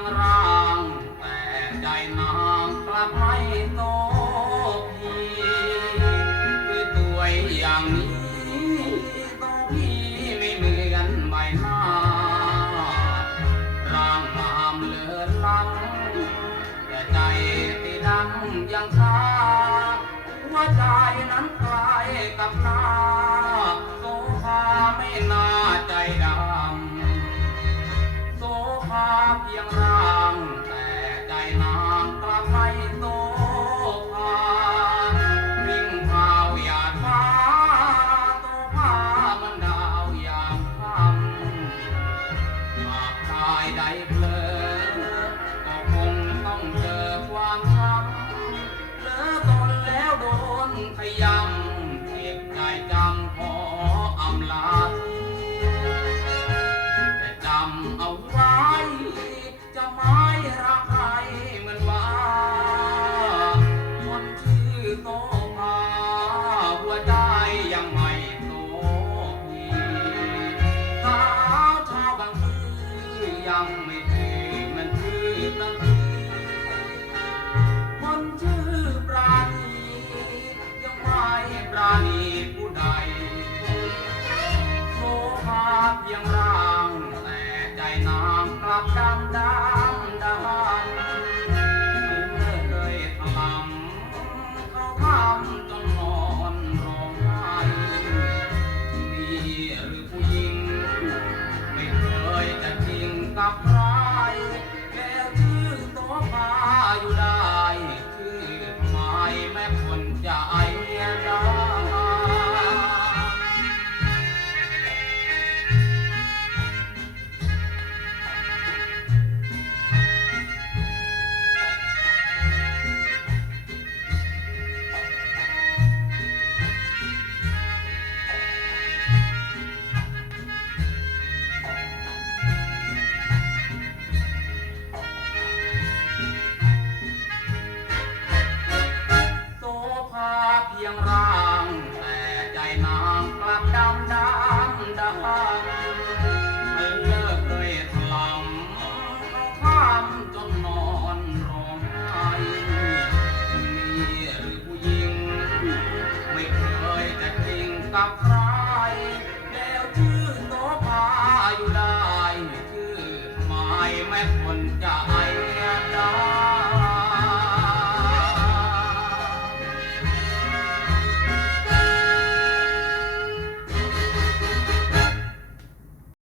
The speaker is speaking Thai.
งร่างแต่ใจนางกลับไม่โตพีคือตัวอย่างนี้ตัวพี่ไม่เหมือนใบหน้าร่างงามเลือนล้ำแต่ใจที่ดำยังช้าหัวใจนั้นคล้ายกับนาโซฟาไม่น่าใจดำโซฟาเพียงร่างแต่ใจนางกลับไม่โซฟาวิ่งเท้าหยาดฟ้าโซฟามันดาวยามค่ำหากชายใดเพลอก็คงต้องเจอความช้ำเลอะตนแล้วโดนขยำเจ็บใจจำขออำลาแต่จำเอาไว้จะไม่รักใครเหมือนว่าคนชื่อโตมาหัวใจยังไม่โตพีเท้าเท้าบางทียังไม่ถึงมันคือตั้งคนชื่อปราณียังไม่ปราณีผู้ใดโซฟาเพียงร่างแต่ใจนางกลับดำดานเลยถลำเขาทำจนนอนร้องไห้นี่หรือผู้หญิงไม่เคยจะจริงกับใครแล้วชื่อโซฟาอยู่ได้ชื่อทำไมแม่คนจะไอ้ดาโซฟาเพียงร่างแต่ใจนางกลับดำไม่เลิกเลยถลำเขาข้ามจนนอนร้องไห้นี่หรือผู้หญิงไม่เคยจะจริงกับใครแล้วชื่อโซฟาอยู่ได้ชื่อทำไมแม่คนจะไอ้ดา